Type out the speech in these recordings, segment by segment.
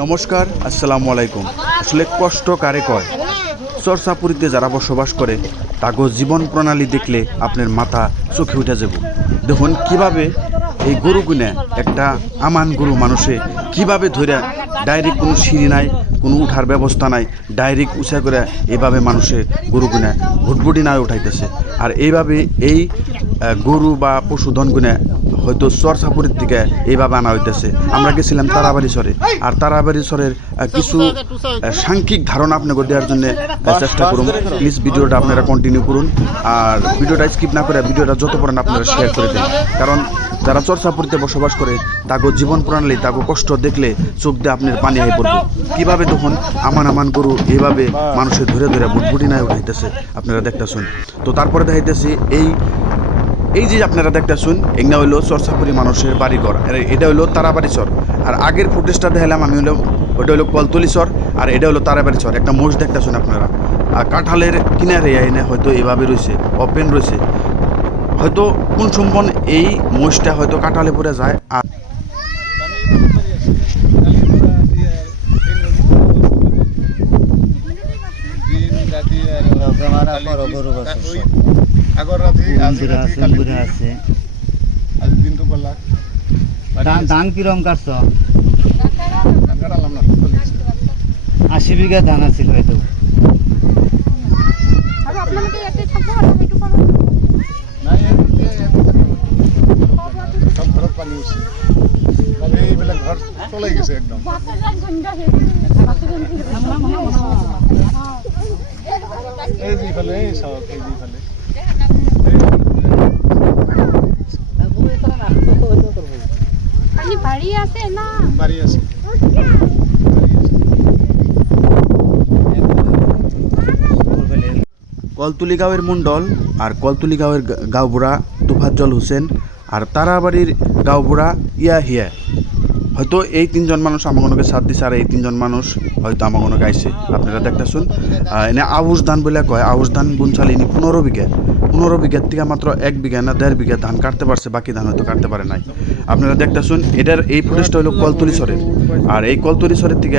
নমস্কার, আসসালামু আলাইকুম। আসলে কষ্ট কারে কয়? চরচাপুরিতে যারা বসবাস করে তাগো জীবন প্রণালী দেখলে আপনার মাথা চোখে উঠে যাব। দেখুন কিভাবে এই গরুগুনে একটা আমান গরু মানুষে কিভাবে ধরে ডাইরেক্ট কোনো সিঁড়ি নাই, কোনো উঠার ব্যবস্থা নাই, ডাইরেক্ট উঁচা করে এইভাবে মানুষে গরুগুনে ভুটভুটি না উঠাইতেছে। আর এইভাবে এই গরু বা পশুধনগুনে হয়তো চরচাপুরির থেকে এইভাবে আনা হইতেছে। আমরা গেছিলাম তারাবাড়ি চরে, আর তারাবাড়ি চরের কিছু সাংখ্যিক ধারণা আপনাকে দেওয়ার জন্য চেষ্টা করুন। প্লিজ ভিডিওটা আপনারা কন্টিনিউ করুন, আর ভিডিওটা স্কিপ না করে ভিডিওটা যত পারেন আপনারা শেয়ার করে দিন। কারণ যারা চরচাপুরিতে বসবাস করে তাগো জীবন প্রণালী, তাগো কষ্ট দেখলে চোখ দিয়ে আপনার পানি হয়ে পড়বে। কীভাবে তখন আমান ঘরু এইভাবে মানুষের ধরে ধরে ভুটভুটি নাই উঠাইতেছে, আপনারা দেখতেছেন। তো তারপরে দেখাইতেছি এই যে আপনারা দেখতেছেন, এগুলো হইলো চরচাপুরি মানুষের বাড়িঘর। এটা হইলো তারাবাড়ি চর। আর আগের ফুটেজটা দেখালাম আমি, ওটা হলো কলতলি চর, আর এটা হলো তারাবাড়ি চর। একটা মোষ দেখতেছেন আপনারা, আর কাঁঠালের কিনারে এনে হয়তো এভাবে রয়েছে, ওপেন রয়েছে। হয়তো কোন সম্পন এই মোষটা হয়তো কাঁঠালে পড়ে যায়। আর ধান কিরম কাটছ? 80 বিঘা ধান আছিল হয়তো। কলতলি গাঁওয়ের মণ্ডল আর কলতলি গাঁওয়ের গাঁওবুড়া তোফাজ্জল হোসেন আর তারাবাড়ির গাঁওবুড়া ইয়াহিয়া। হয়তো এই তিনজন মানুষ আমাকে সাথ দিছে, আর এই তিনজন মানুষ হয়তো আমাকে আইছে। আপনারা দেখতেছেন এনে আউশ ধান বলে কয়। আউশ ধান বুনছালি ইনি 15 বিঘার থেকে মাত্র 1 বিঘা না 1.5 বিঘা ধান কাটতে পারছে, বাকি ধান হয়তো কাটতে পারে নাই। আপনারা দেখতেছেন এটার এই ফুটেজটা হলো কলতলি চরের। আর এই কলতলি চরের থেকে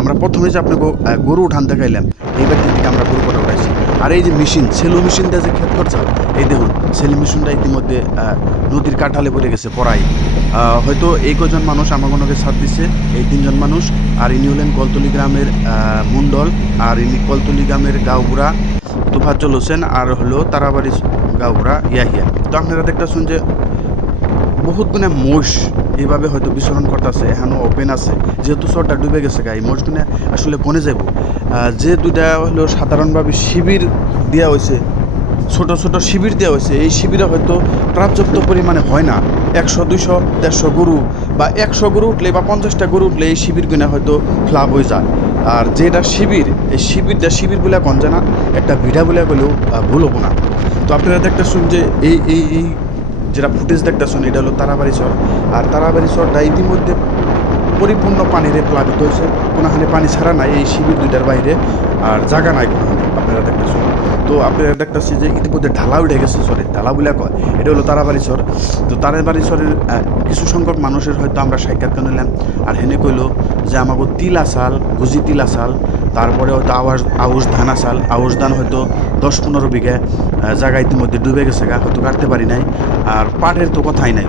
আমরা প্রথমে যে আপনাকে গরু উঠান দেখাইলাম, এই ব্যক্তি থেকে আমরা গরু কটা উঠাইছি। আর এই যে মেশিন, সেলো মেশিন দিয়ে যে ক্ষেত করছে, এই দেখুন সেলো মেশিনটা ইতিমধ্যে নদীর কাঁঠালে পড়ে গেছে পড়াই। হয়তো এই কজন মানুষ আমাকে সাথ দিচ্ছে, এই তিনজন মানুষ। আর ইনি হলেন কলতলি গ্রামের মণ্ডল, আর ইনি কলতলি গ্রামের গাঁওবুড়া তোফাজ্জল হোসেন, আর হলো তারাবাড়ির গাঁওবুড়া ইয়াহিয়া। তো আপনারা দেখতেছেন যে বহুত গুণে মোষ এইভাবে হয়তো বিচরণ করতেছে, এখানেও ওপেন আছে। যেহেতু চরটা ডুবে গেছে গা, এই মোষগুনে আসলে কোনে যাব। যে দুইটা হলো সাধারণভাবে শিবির দেওয়া হয়েছে, ছোট ছোট শিবির দেওয়া হয়েছে, এই শিবিরে হয়তো পর্যাপ্ত পরিমাণে হয় না। 100, 200, 150 গরু বা 100 গরু উঠলে বা 50টা গরু উঠলে এই শিবিরগুনে হয়তো ফ্লাপ হয়ে যায়। আর যেটা শিবির, এই শিবির বলে গঞ্জে না, একটা ভিড়া বলে গেলেও ভুল হবো না। তো আপনারা দেখতেছেন যে এই যেটা ফুটেজ দেখতেছেন, এটা হলো তারাবাড়ি চর। আর তারাবাড়ি চরটা ইতিমধ্যে পরিপূর্ণ পানিরে প্লাবিত হয়েছে, কোনোখানে পানি ছাড়া নাই এই শিবির দুইটার বাইরে, আর জায়গা নাই কোনোখানে। আপনারা দেখতেছেন, তো আপনারা দেখতেছি যে ইতিমধ্যে ঢালা উঠে গেছে চরে, ঢালা বলে কয়। এটা হলো তারাবাড়ি চর। তো তারাবাড়ি চরের কিছু সংখ্যক মানুষের হয়তো আমরা সাক্ষাৎকার নিলাম, আর হেনে কইলো যে আমাকে তিল আসাল, গুজি তিল আসাল, তারপরে হয়তো আউশ ধান আসাল। আউশ ধান হয়তো 10-15 বিঘা জায়গা ইতিমধ্যে ডুবে গেছে গা, হয়তো কাটতে পারি নাই। আর পাটের তো কথাই নাই।